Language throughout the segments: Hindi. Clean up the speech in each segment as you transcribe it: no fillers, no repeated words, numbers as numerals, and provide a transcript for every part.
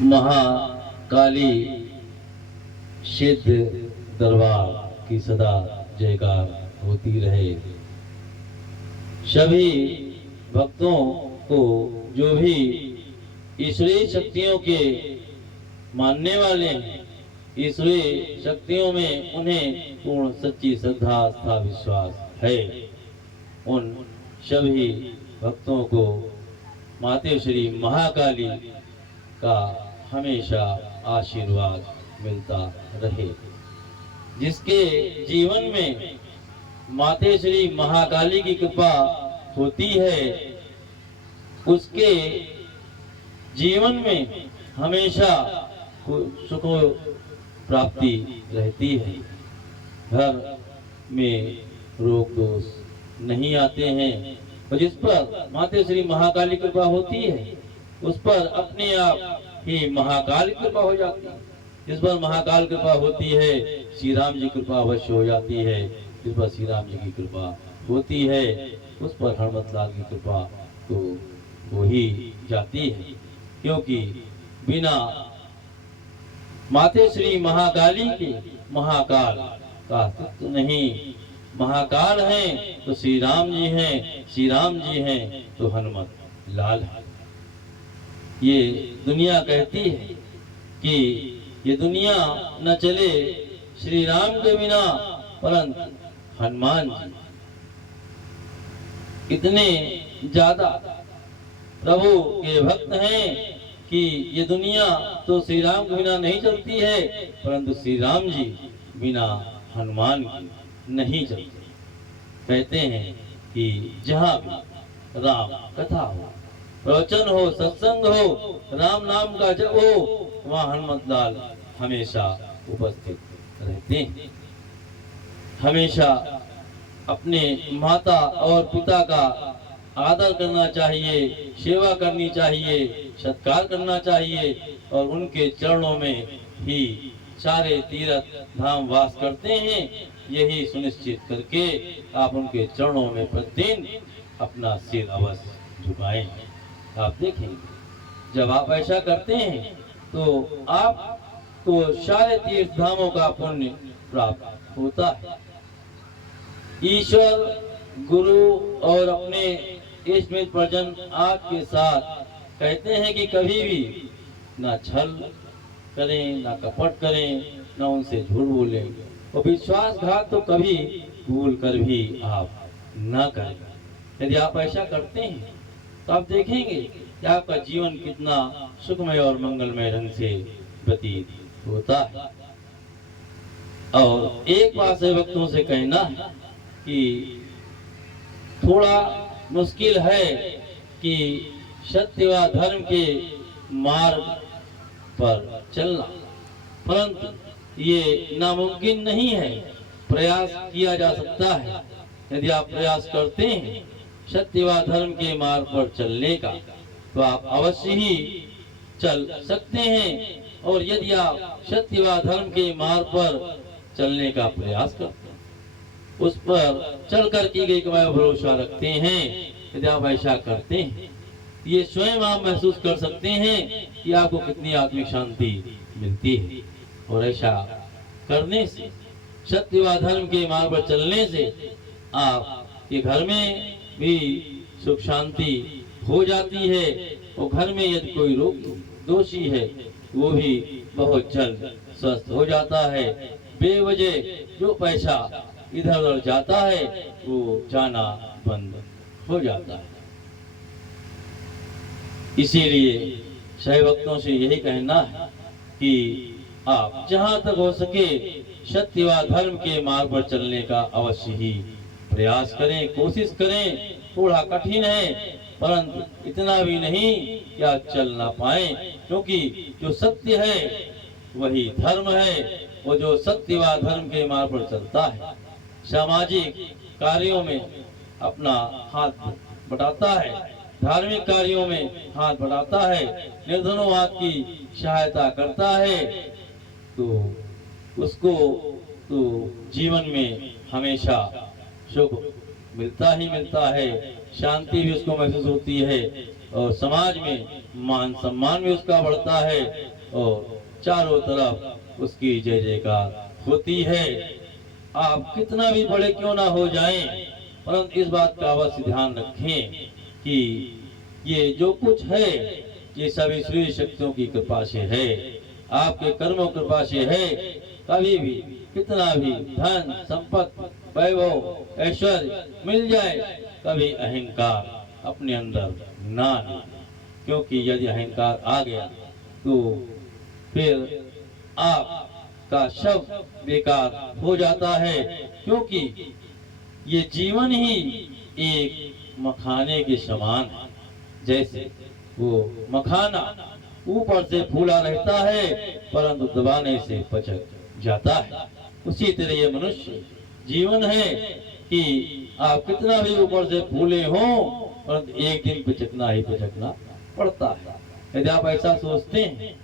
महाकाली सिद्ध दरबार की सदा जयकार होती रहे। सभी भक्तों को जो भी ईश्वरीय शक्तियों के मानने वाले हैं, ईश्वरीय शक्तियों में उन्हें पूर्ण सच्ची श्रद्धा आस्था विश्वास है, उन सभी भक्तों को माते श्री महाकाली का हमेशा आशीर्वाद मिलता रहे। जिसके जीवन में माते श्री महाकाली की कृपा होती है, उसके जीवन में हमेशा सुख प्राप्ति रहती है। घर में रोग दोष नहीं आते हैं, और जिस पर माते श्री महाकाली कृपा होती है उस पर अपने आप ही महाकाल कृपा हो जाती है। जिस पर महाकाल कृपा होती है श्री राम जी कृपा अवश्य हो जाती है। जिस पर श्री राम जी की कृपा होती है उस पर हनुमत लाल की कृपा तो हो ही जाती है, क्योंकि बिना माते श्री महाकाली के महाकाल का अस्तित्व नहीं। महाकाल हैं तो श्री राम जी हैं, श्री राम जी हैं तो हनुमत लाल है। ये दुनिया कहती है कि ये दुनिया न चले श्री राम के बिना, परंतु हनुमान जी इतने ज्यादा प्रभु के भक्त हैं कि ये दुनिया तो श्री राम के बिना नहीं चलती है, परंतु श्री राम जी बिना हनुमान की नहीं चलते। कहते हैं कि जहाँ भी राम कथा हो, प्रवचन हो, सत्संग हो, राम नाम का जप हो, वहाँ हनुमत लाल हमेशा उपस्थित रहते हैं। हमेशा अपने माता और पिता का आदर करना चाहिए, सेवा करनी चाहिए, सत्कार करना चाहिए, और उनके चरणों में ही सारे तीर्थ धाम वास करते हैं। यही सुनिश्चित करके आप उनके चरणों में प्रतिदिन अपना सिर अवश्य झुकाएं। आप देखेंगे जब आप ऐसा करते हैं तो आपको सारे तीर्थ धामों का पुण्य प्राप्त होता है। ईश्वर, गुरु और अपने इष्ट मित्र परिजन आपके साथ कहते हैं कि कभी भी ना छल करें, ना कपट करें, ना उनसे झूठ बोलें, और विश्वासघात तो कभी भूल कर भी आप ना करें। यदि आप ऐसा करते हैं तो आप देखेंगे कि आपका जीवन कितना सुखमय और मंगलमय ढंग से व्यतीत होता है। और एक बात से भक्तों से कहना है कि थोड़ा मुश्किल है कि सत्य व धर्म के मार्ग पर चलना, परंतु ये नामुमकिन नहीं है। प्रयास किया जा सकता है। यदि आप प्रयास करते हैं सत्य व धर्म के मार्ग पर चलने का, तो आप अवश्य ही चल सकते हैं। और यदि आप सत्य व धर्म के मार्ग पर चलने का प्रयास करते हैं, उस पर चलकर की गई कमाई भरोसा रखते हैं, यदि आप ऐसा करते हैं, ये स्वयं आप महसूस कर सकते हैं कि आपको कितनी आत्मिक शांति मिलती है। और ऐसा करने से, सत्य व धर्म के मार्ग पर चलने से आपके घर में भी सुख शांति हो जाती है, और घर में यदि कोई रोग दोषी है वो भी बहुत जल्द स्वस्थ हो जाता है। बेवजह जो पैसा इधर उधर जाता है वो जाना बंद हो जाता है। इसीलिए सही भक्तों से यही कहना है कि आप जहां तक हो सके सत्य व धर्म के मार्ग पर चलने का अवश्य ही प्रयास करें, कोशिश करें। थोड़ा कठिन है, परंतु इतना भी नहीं कि आप चल ना पाए, क्योंकि जो सत्य है वही धर्म है। वो जो सत्य व धर्म के मार्ग पर चलता है, सामाजिक कार्यों में अपना हाथ बटाता है, धार्मिक कार्यों में हाथ बढ़ाता है, निर्धनों हाथ की सहायता करता है, तो उसको तो जीवन में हमेशा सुख मिलता ही मिलता है, शांति भी उसको महसूस होती है। और समाज में मान सम्मान भी उसका बढ़ता है और चारों तरफ उसकी जय जयकार होती है। आप कितना भी बड़े क्यों ना हो जाएं, परंतु इस बात का अवश्य ध्यान रखें कि ये जो कुछ है ये सब ईश्वरीय शक्तियों की कृपा से है, आपके कर्मों कृपा से है। कभी भी कितना भी धन संपत्ति वैभव ऐश्वर्य मिल जाए, कभी अहंकार अपने अंदर ना ले, क्योंकि यदि अहंकार आ गया तो फिर आपका शव बेकार हो जाता है। क्योंकि ये जीवन ही एक मखाने के समान है। जैसे वो मखाना ऊपर से फूला रहता है परंतु दबाने से पचक जाता है, उसी तरह ये मनुष्य जीवन है कि आप कितना भी ऊपर से फूले हों परंतु एक दिन पचकना ही पचकना पड़ता है। यदि आप ऐसा सोचते हैं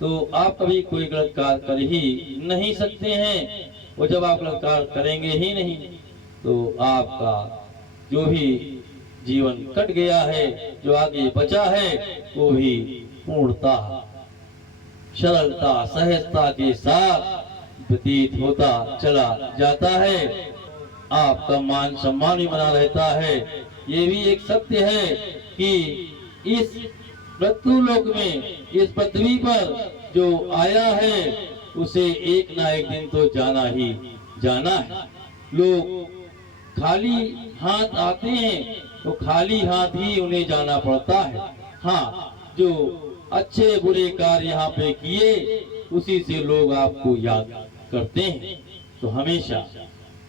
तो आप कभी कोई गलत कार्य कर ही नहीं सकते हैं, और जब आप गलत कार्य करेंगे ही नहीं तो आपका जो भी जीवन कट गया है, जो आगे बचा है, वो भी पूर्णता सरलता सहजता के साथ व्यतीत होता चला जाता है। आपका मान सम्मान भी बना रहता है। ये भी एक सत्य है कि इस मृत्यु लोक में, इस पृथ्वी पर जो आया है उसे एक ना एक दिन तो जाना ही जाना है। लोग खाली हाथ आते हैं तो खाली हाथ ही उन्हें जाना पड़ता है। हाँ, जो अच्छे बुरे कार्य यहाँ पे किए उसी से लोग आपको याद करते हैं। तो हमेशा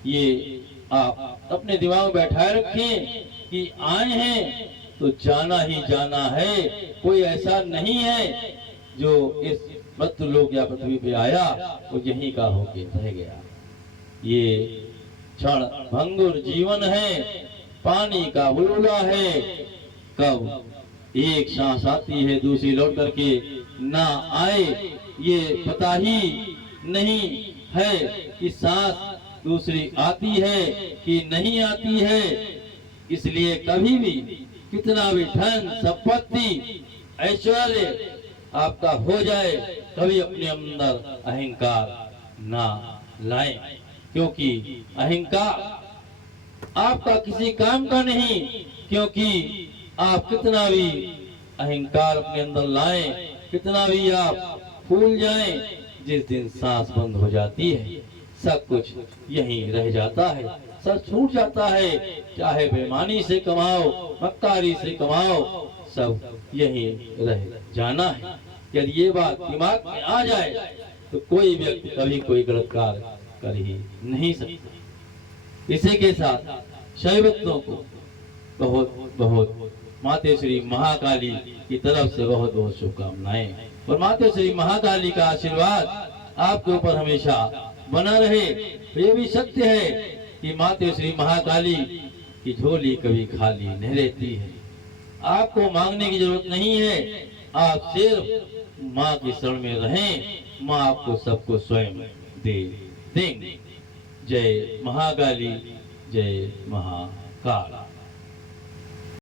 ये आप अपने दिमाग में बैठाए रखें कि आए हैं तो जाना ही जाना है। कोई ऐसा नहीं है जो इस मृत्यु लोक या पृथ्वी पे आया वो यहीं का होके रह गया। ये क्षण भंगुर जीवन है, पानी का बुलबुला है। कब एक सांस आती है दूसरी लौट करके ना आए ये पता ही नहीं है कि सांस दूसरी आती है कि नहीं आती है। इसलिए कभी भी कितना भी धन संपत्ति ऐश्वर्य आपका हो जाए, कभी अपने अंदर अहंकार ना लाएं, क्योंकि अहंकार आपका किसी काम का नहीं। क्योंकि आप कितना भी अहंकार अपने अंदर लाएं, कितना भी आप फूल जाएं, जिस दिन सांस बंद हो जाती है सब कुछ यहीं रह जाता है, सब छूट जाता है। चाहे बेईमानी से कमाओ, मक्कारी से कमाओ, सब यहीं रह जाना है। यदि ये बात दिमाग में आ जाए तो कोई व्यक्ति कभी कोई गलत कार्य कर ही नहीं सकता। इसी के साथ शैवत्वों को बहुत बहुत माते श्री महाकाली की तरफ से बहुत बहुत शुभकामनाएं, और माते श्री महाकाली का आशीर्वाद आपके ऊपर हमेशा बना रहे। ये भी सत्य है कि माते श्री महाकाली की झोली कभी खाली नहीं रहती है। आपको मांगने की जरूरत नहीं है, आप सिर्फ माँ की शरण में रहें, माँ आपको सबको स्वयं दे देंगे। जय महाकाली, जय महाकाल।